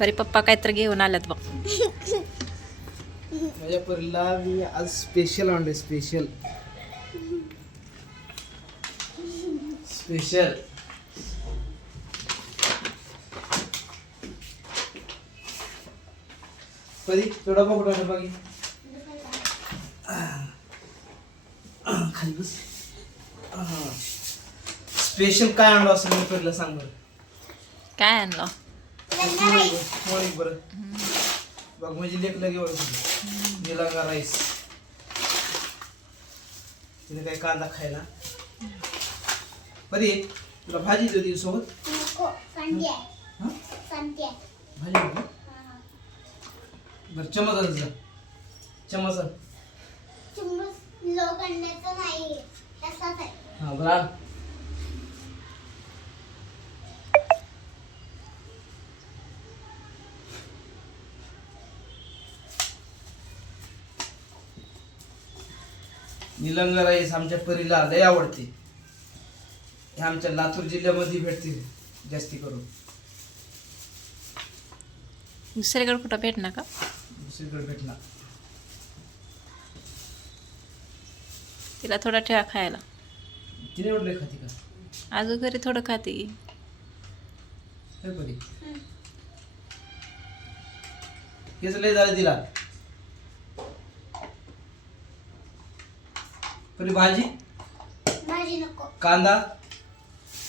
तरी पप्पा काहीतरी घेऊन आल्यात बघ. माझ्या परीला मी आज स्पेशल आणले स्पेशल स्पेशल परी थोडा बघ कुठं बाकी खाली बस. स्पेशल काय आणलं असं मी परीला सांग बरं. काय आणलं? मोळी बरं. बघ म्हणजे लेख लगे ओळख निलंगा राईस. तिने काही कांदा खायला. बरी तुला भाजी देऊ सोबत? हा? संध्या भाजी बरं चमच जा. चमच. चुम्बस लोखंडाचा नाही हा बरं निलंगा राईस आमच्या परीला लय आवडते. हे आमच्या लातूर जिल्ह्यामध्ये भेटते जास्ती करून. दुसरीकडे कुठं भेटणार का? दुसरीकडे भेटणार. तिला थोडा ठेवा खायला. तिने एवढं लय खाते का? अजून घरी थोडं खाते. हे परी. हेच लय झालं तिला. परी भाजी? भाजी नको. कांदा?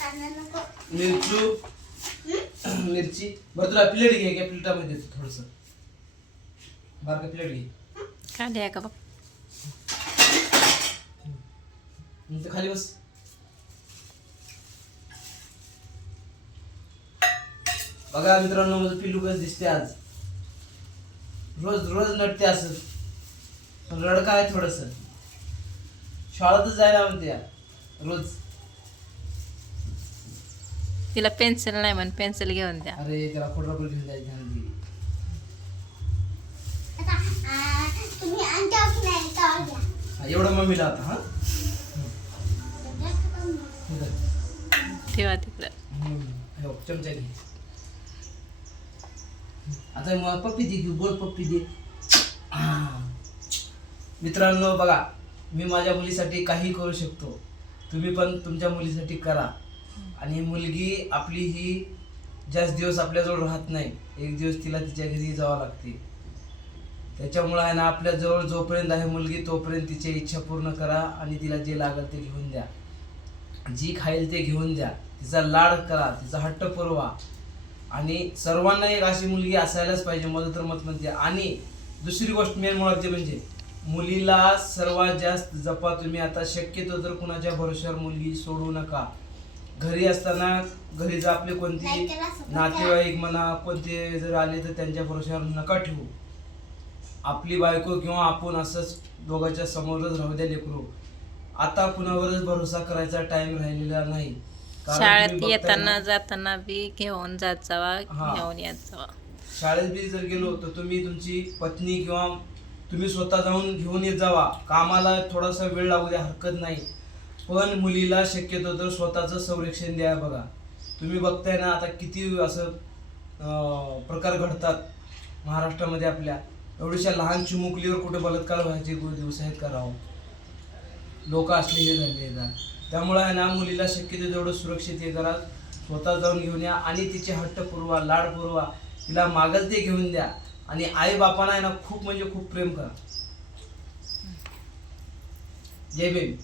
कांदा नको. मिरचू? मिरची? बरं तुला प्लेट घे घ्या प्लेटामध्ये देतो थोडस. बारका प्लेट घे. खाली आहे का बघ? नंतर खाली बस. बघा मित्रांनो माझं पिल्लू कसं दिसते आज. रोज रोज नटते असं. पण रडका आहे थोडस. शाळेतच जायला म्हणते या. रोज तिला पेन्सिल नाही म्हण पेन्सिल घेऊन द्या अरे त्याला खोटं रबर घेऊन जायचं हा, एवढं मम्मीला आता हा. ठेवा तिकडं हम्म, हे चमचा घे आता मग पप्पी दे घेऊ गोल पप्पी दे हा. मित्रांनो बघा मी माझ्या मुलीसाठी काही करू शकतो. तुम्ही पण तुमच्या मुलीसाठी करा. आणि मुलगी आपली ही जास्त दिवस आपल्याजवळ राहत नाही. एक दिवस तिला तिच्या घरी जावं लागते. त्याच्यामुळं आहे ना आपल्या जवळ जोपर्यंत आहे मुलगी तोपर्यंत तिची इच्छा पूर्ण करा आणि तिला जे लागेल ते घेऊन द्या. जी खाईल ते घेऊन द्या. तिचा लाड करा तिचा हट्ट पुरवा. आणि सर्वांना एक अशी मुलगी असायलाच पाहिजे माझं तर मत म्हणते. आणि दुसरी गोष्ट मेन मुळात म्हणजे मुलीला सर्वात जास्त जपा तुम्ही. आता शक्यतो तर कुणाच्या भरोश्यावर मुलगी सोडू नका. घरी असताना घरी जर आपले कोणती नातेवाईक म्हणा कोणते जर आले तर त्यांच्या भरोश्यावर नका ठेवू. आपली बायको किंवा आपण असंच दोघांच्या समोरच राहू द्या लेकरू. आता कुणावरच भरोसा करायचा टाइम राहिलेला नाही. शाळेत येताना जाताना बी घेऊन जात जावा. घेऊन येत जावा. शाळेत बी जर गेलो तर तुम्ही तुमची पत्नी किंवा तुम्ही स्वतः जाऊन घेऊन येत जावा. कामाला थोडासा वेळ लागू द्या हरकत नाही. पण मुलीला शक्यतो तर स्वतःचं संरक्षण द्या बघा. तुम्ही बघताय ना आता किती असं प्रकार घडतात महाराष्ट्रामध्ये आपल्या. एवढ्याशा लहान चिमुकलीवर कुठे बलात्कार व्हायचे दिवस आहेत करावं. लोक असले हे झाले आहेत. त्यामुळे आहे ना मुलीला शक्यतो तेवढं सुरक्षित हे करा. स्वतः जाऊन घेऊन या आणि तिचे हट्ट पुरवा लाड पुरवा. तिला मागच ते घेऊन द्या. आणि आई बापांना आहे ना खूप म्हणजे खूप प्रेम करा. जय भीम.